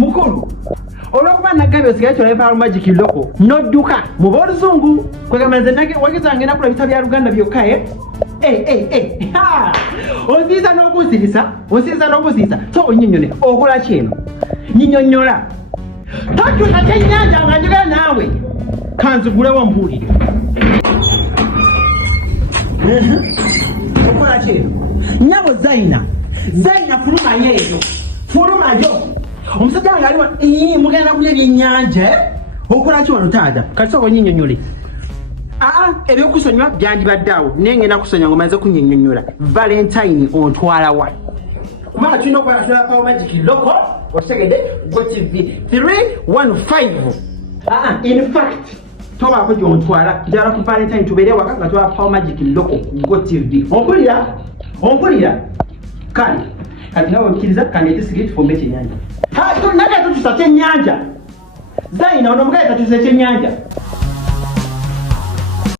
mukulu olwokuba nagambye osigaye kyolabe Power Magic loko nodduka mu b'oluzungu kwegamba nze wageza ngenda kula bita bya Luganda byokka onsiisa n'okusiisa so onyinyone okola kyeno nyinyonnyola tokyusa kyenyanja nga njogera naawe kanzigulewo mbuulire okola kyeno nyabo Zaina fulumayo omusajja wange aliwa mugenda kulya ebyennyanja okola ki wano taata kati soba onyinyonyole ebyokusonyiwa byandibadde awo naye ngenda kusonya nga omaze kunyinyonyola valentine ontwala wa kumala tulina okubalatula Power Magic loko otegedde GoTV 315 in fact tobaako gyontwala tujala ku valentine tubeere waka nga twala Power Magic loko GoTV onkulira kale kati nawe okkiriza kandeete sigiri tufumbe ekyenyanja nage tutusa kyenyanja Zaina ono mugaye tatusa ekyenyanja